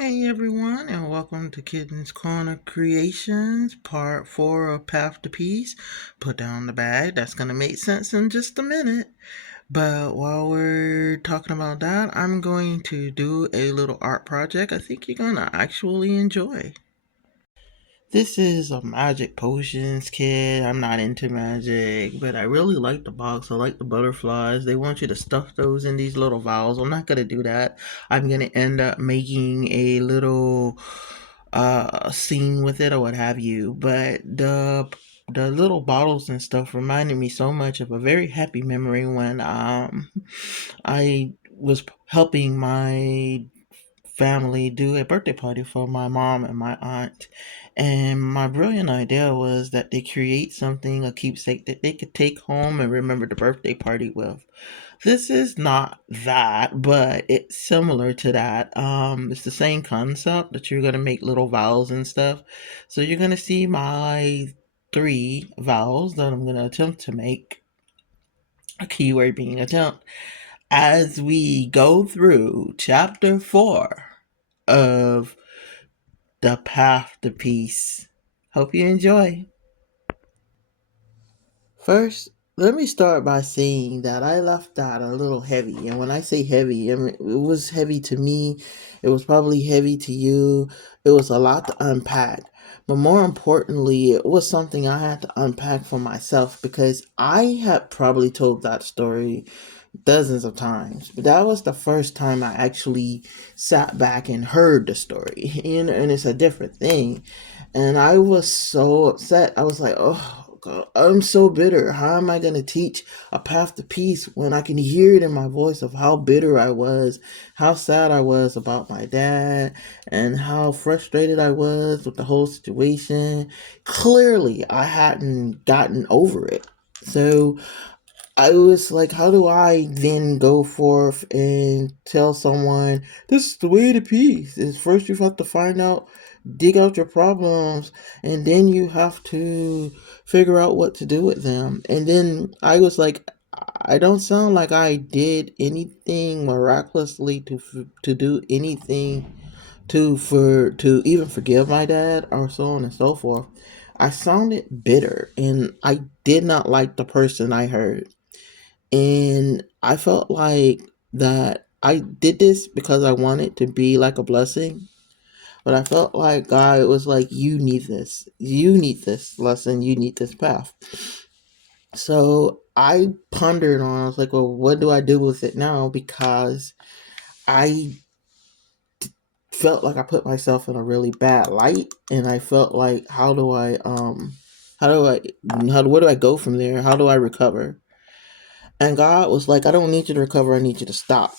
Hey everyone, and welcome to Kitten's Corner Creations, part 4 of Path to Peace. Put down the bag, that's gonna make sense in just a minute. But while we're talking about that, I'm going to do a little art project I think you're gonna actually enjoy. This is a magic potions kit. I'm not into magic, but I really like the box. I like the butterflies. They want you to stuff those in these little vials. I'm not gonna do that. I'm gonna end up making a little scene with it or what have you. But the little bottles and stuff reminded me so much of a very happy memory when I was helping my family do a birthday party for my mom and my aunt. And my brilliant idea was that they create something, a keepsake that they could take home and remember the birthday party with. This is not that, but it's similar to that. It's the same concept that you're gonna make little vowels and stuff. So you're gonna see my three vowels that I'm gonna attempt to make. A keyword being attempt as we go through chapter 4 of The Path to Peace. Hope you enjoy. First, let me start by saying that I left that a little heavy. And when I say heavy, I mean, it was heavy to me. It was probably heavy to you. It was a lot to unpack. But more importantly, it was something I had to unpack for myself because I had probably told that story dozens of times. But that was the first time I actually sat back and heard the story. And it's a different thing. And I was so upset. I was like, oh, God, I'm so bitter. How am I going to teach a path to peace when I can hear it in my voice of how bitter I was, how sad I was about my dad, and how frustrated I was with the whole situation? Clearly, I hadn't gotten over it. So I was like, how do I then go forth and tell someone this is the way to peace? Is first you have to find out, dig out your problems, and then you have to figure out what to do with them. And then I was like, I don't sound like I did anything miraculously to do anything to even forgive my dad or so on and so forth. I sounded bitter, and I did not like the person I heard. And I felt like that I did this because I wanted to be like a blessing. But I felt like God was like, you need this. You need this lesson. You need this path. So I pondered on, I was like, well, what do I do with it now? Because I felt like I put myself in a really bad light. And I felt like, how do I, where do I go from there? How do I recover? And God was like, I don't need you to recover. I need you to stop.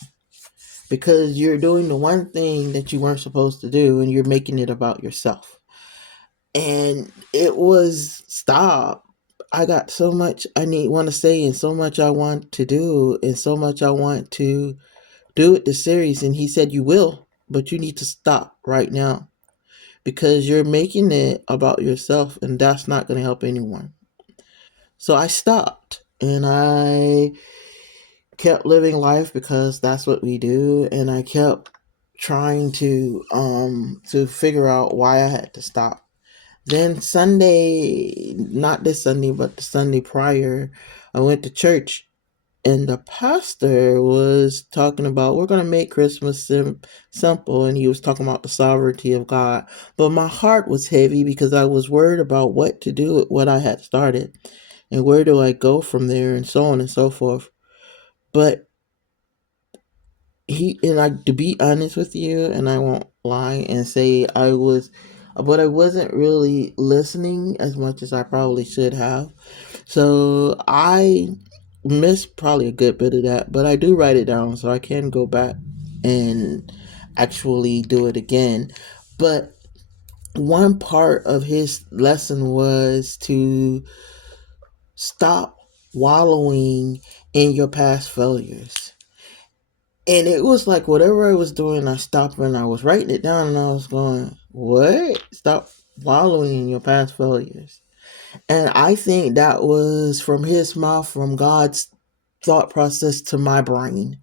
Because you're doing the one thing that you weren't supposed to do and you're making it about yourself. And it was stop. I got so much I need want to say and so much I want to do and so much I want to do with the series. And he said you will, but you need to stop right now because you're making it about yourself and that's not going to help anyone. So I stopped and I kept living life because that's what we do, and I kept trying to figure out why I had to stop. Then Sunday, not this Sunday but the Sunday prior, I went to church and the pastor was talking about we're going to make Christmas simple, and he was talking about the sovereignty of God. But my heart was heavy because I was worried about what to do with what I had started and where do I go from there and so on and so forth. But he and I, to be honest with you, and I won't lie and say I was, but I wasn't really listening as much as I probably should have. So I missed probably a good bit of that, but I do write it down so I can go back and actually do it again. But one part of his lesson was to stop wallowing in your past failures. And it was like whatever I was doing, I stopped and I was writing it down and I was going, what? Stop wallowing in your past failures. And I think that was from his mouth, from God's thought process to my brain.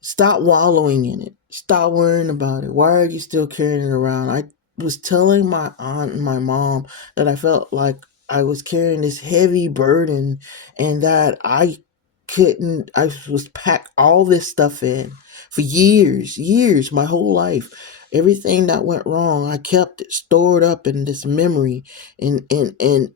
Stop wallowing in it. Stop worrying about it. Why are you still carrying it around? I was telling my aunt and my mom that I felt like I was carrying this heavy burden and that I was packed all this stuff in for years, my whole life. Everything that went wrong, I kept it stored up in this memory. And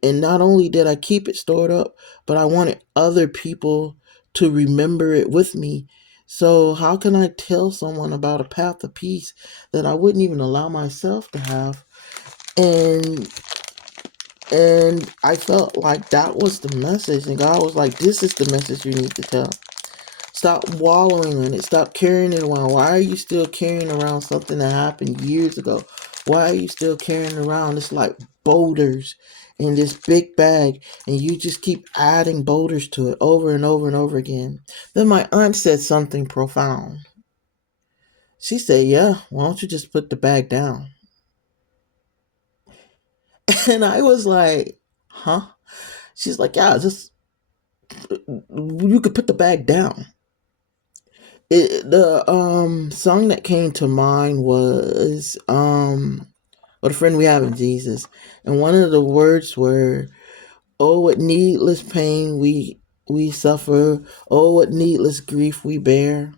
not only did I keep it stored up, but I wanted other people to remember it with me. So how can I tell someone about a path of peace that I wouldn't even allow myself to have? And I felt like that was the message, and God was like, "This is the message you need to tell. Stop wallowing in it. Stop carrying it around. Why are you still carrying around something that happened years ago? Why are you still carrying around this like boulders in this big bag, and you just keep adding boulders to it over and over and over again?" Then my aunt said something profound. She said, "Yeah, why don't you just put the bag down?" And I was like, "Huh?" She's like, "Yeah, just you could put the bag down." The song that came to mind was "What a Friend We Have in Jesus," and one of the words were, "Oh, what needless pain we suffer. Oh, what needless grief we bear."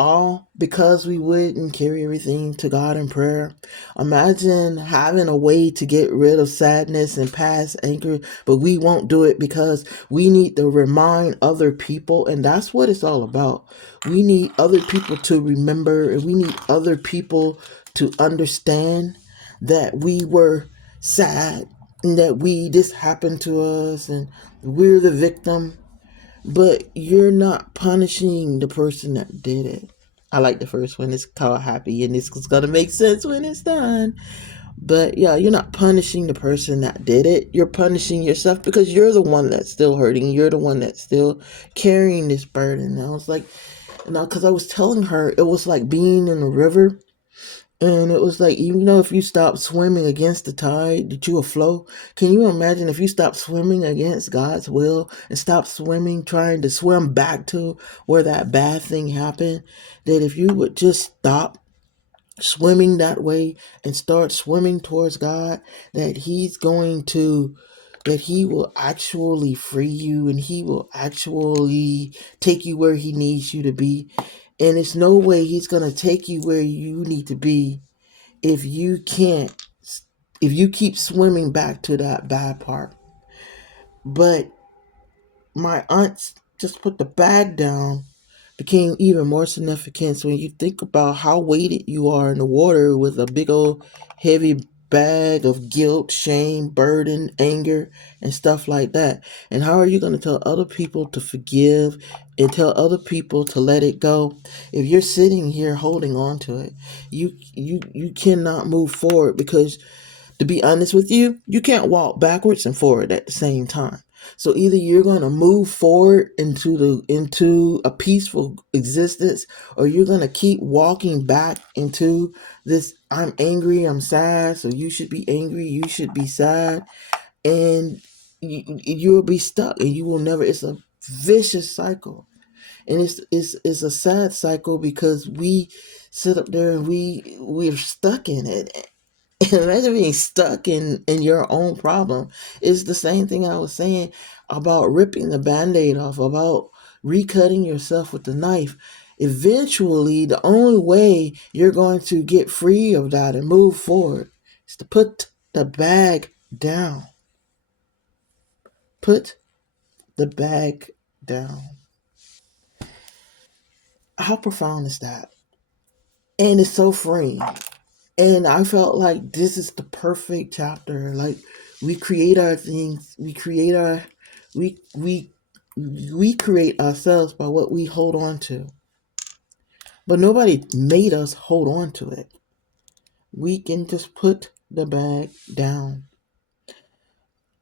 All because we wouldn't carry everything to God in prayer. Imagine having a way to get rid of sadness and past anger, but we won't do it because we need to remind other people, and that's what it's all about. We need other people to remember, and we need other people to understand that we were sad and that we this happened to us and we're the victim, but you're not punishing the person that did it. I like the first one. It's called Happy, and it's gonna make sense when it's done. But yeah, you're not punishing the person that did it. You're punishing yourself because you're the one that's still hurting. You're the one that's still carrying this burden. And I was like, because I was telling her it was like being in a river. And it was like, even though if you stop swimming against the tide, that you will flow. Can you imagine if you stop swimming against God's will and stop swimming, trying to swim back to where that bad thing happened? That if you would just stop swimming that way and start swimming towards God, that that He will actually free you and He will actually take you where He needs you to be. And it's no way He's going to take you where you need to be if you can't, if you keep swimming back to that bad part. But my aunt just put the bag down became even more significant when you think about how weighted you are in the water with a big old heavy bag of guilt, shame, burden, anger, and stuff like that. And how are you going to tell other people to forgive and tell other people to let it go if you're sitting here holding on to it? You cannot move forward because, to be honest with you, you can't walk backwards and forward at the same time. So either you're going to move forward into a peaceful existence, or you're going to keep walking back into this I'm angry, I'm sad, so you should be angry, you should be sad, and you'll be stuck and you will never, it's a vicious cycle. And it's a sad cycle because we sit up there and we're stuck in it. Imagine being stuck in your own problem. It's the same thing I was saying about ripping the band-aid off, about recutting yourself with the knife. Eventually, the only way you're going to get free of that and move forward is to put the bag down. Put the bag down. How profound is that? And it's so freeing. And I felt like this is the perfect chapter. Like, we create our things, we we we create ourselves by what we hold on to. But nobody made us hold on to it. We can just put the bag down.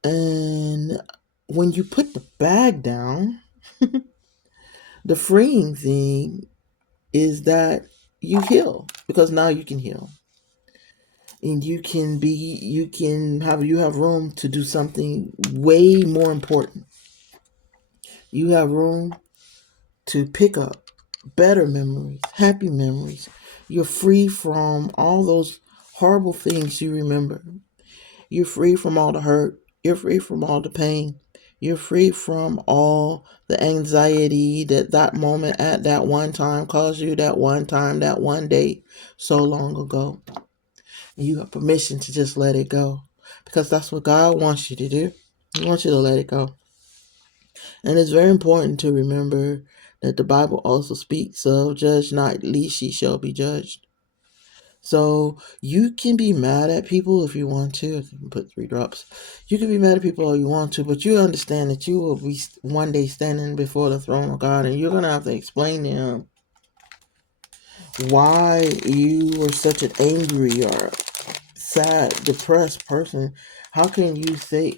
And when you put the bag down, the freeing thing is that you heal, because now you can heal. And you have room to do something way more important. You have room to pick up better memories, happy memories. You're free from all those horrible things you remember. You're free from all the hurt. You're free from all the pain. You're free from all the anxiety that that moment at that one time caused you, that one time, that one day so long ago. And you have permission to just let it go because that's what God wants you to do. He wants you to let it go. And it's very important to remember that the Bible also speaks of judge not, lest ye shall be judged. So you can be mad at people if you want to. If you can put 3 drops. You can be mad at people all you want to, but you understand that you will be one day standing before the throne of God, and you're gonna have to explain to Him why you were such an angry or sad, depressed person. How can you say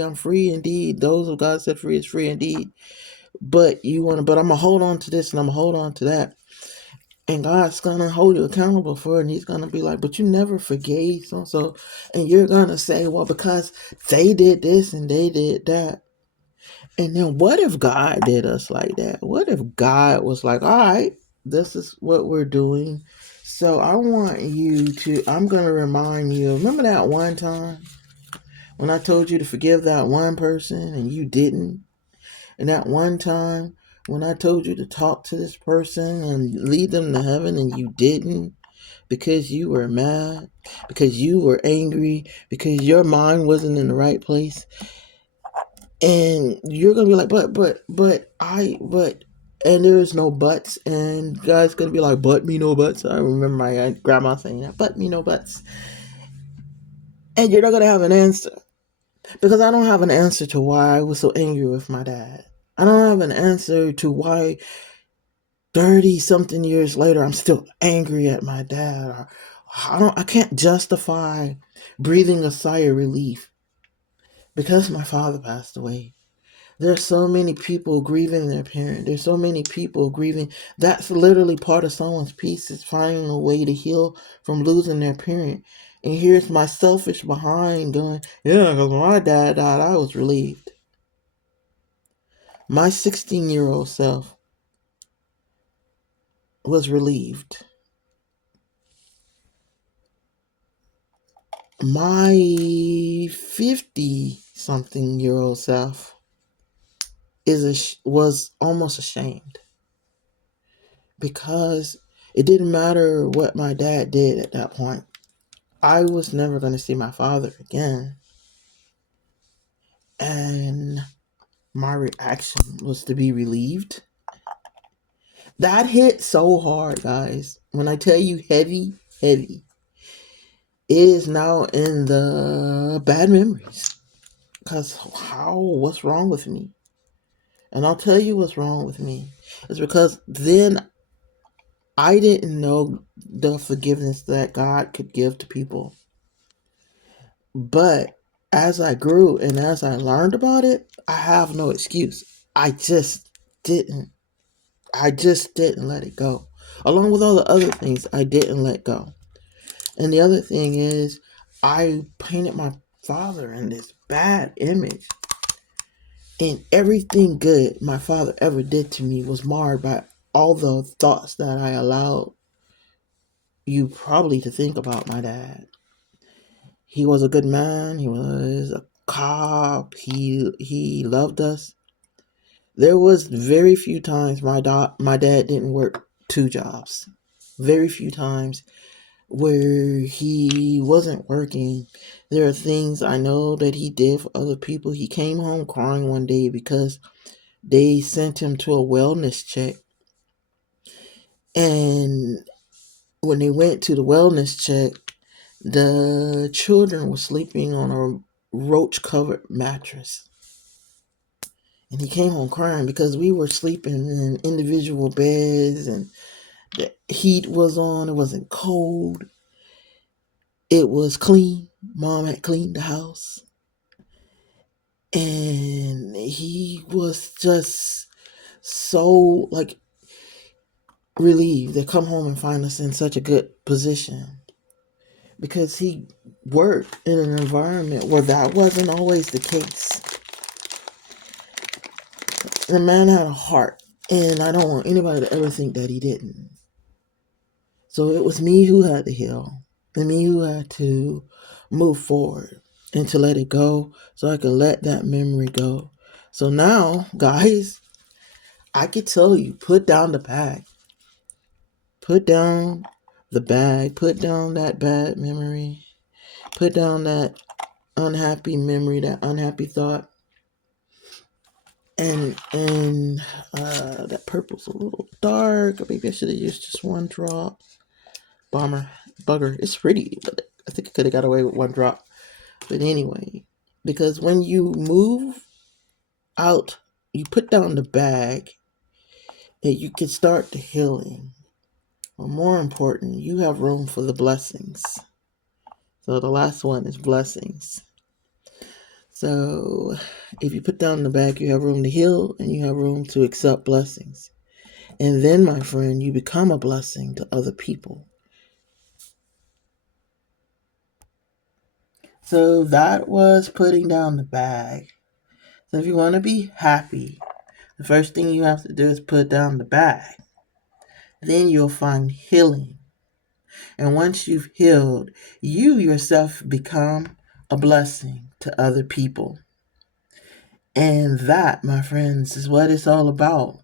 I'm free indeed? Those of God said free is free indeed. But I'm gonna hold on to this and I'm gonna hold on to that. And God's gonna hold you accountable for it, and He's gonna be like, but you never forgave so, and you're gonna say, well, because they did this and they did that. And then what if God did us like that? What if God was like, all right, this is what we're doing. So I'm gonna remind you, remember that one time when I told you to forgive that one person and you didn't? And that one time when I told you to talk to this person and lead them to heaven and you didn't because you were mad, because you were angry, because your mind wasn't in the right place. And you're going to be like, and there is no buts. And God's going to be like, but me no buts. I remember my grandma saying that, but me no buts. And you're not going to have an answer. Because I don't have an answer to why I was so angry with my dad. I don't have an answer to why 30 something years later I'm still angry at my dad. Or I can't justify breathing a sigh of relief because my father passed away. There's so many people grieving their parent. There's so many people grieving. That's literally part of someone's peace, is finding a way to heal from losing their parent. And here's my selfish behind going, yeah, because when my dad died, I was relieved. My 16-year-old self was relieved. My 50-something-year-old self was almost ashamed because it didn't matter what my dad did at that point. I was never going to see my father again. And my reaction was to be relieved. That hit so hard, guys. When I tell you heavy, heavy, it is now in the bad memories. Because what's wrong with me? And I'll tell you what's wrong with me. It's because then I didn't know the forgiveness that God could give to people. But as I grew and as I learned about it, I have no excuse. I just didn't. I just didn't let it go. Along with all the other things, I didn't let go. And the other thing is, I painted my father in this bad image. And everything good my father ever did to me was marred by all the thoughts that I allowed you probably to think about my dad. He was a good man. He was a cop. He loved us. There was very few times my dad didn't work 2 jobs. Very few times where he wasn't working. There are things I know that he did for other people. He came home crying one day because they sent him to a wellness check. And when they went to the wellness check, the children were sleeping on a roach covered mattress. And he came home crying because we were sleeping in individual beds and the heat was on. It wasn't cold. It was clean. Mom had cleaned the house. And he was just so relieved to come home and find us in such a good position. Because he worked in an environment where that wasn't always the case. The man had a heart. And I don't want anybody to ever think that he didn't. So it was me who had to heal, and me who had to move forward and to let it go so I could let that memory go. So now, guys, I could tell you, put down the bag. Put down the bag. Put down that bad memory. Put down that unhappy memory, that unhappy thought. And that purple's a little dark. Maybe I should have used just one drop. Bugger. It's pretty, but I think I could have got away with one drop. But anyway, because when you move out, you put down the bag, and you can start the healing. Or more important, you have room for the blessings. So the last one is blessings. So if you put down the bag, you have room to heal and you have room to accept blessings. And then, my friend, you become a blessing to other people. So that was putting down the bag. So if you want to be happy, the first thing you have to do is put down the bag. Then you'll find healing. And once you've healed, you yourself become a blessing to other people. And that, my friends, is what it's all about.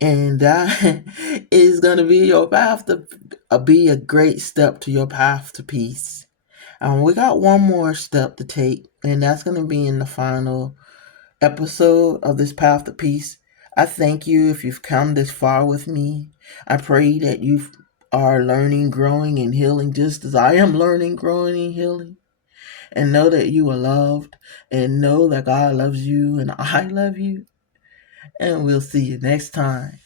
And that is going to be your path to be a great step to your path to peace. We got one more step to take, and that's going to be in the final episode of this path to peace. I thank you if you've come this far with me. I pray that you are learning, growing, and healing just as I am learning, growing, and healing. And know that you are loved, and know that God loves you, and I love you. And we'll see you next time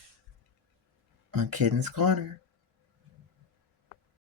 on Kitten's Corner.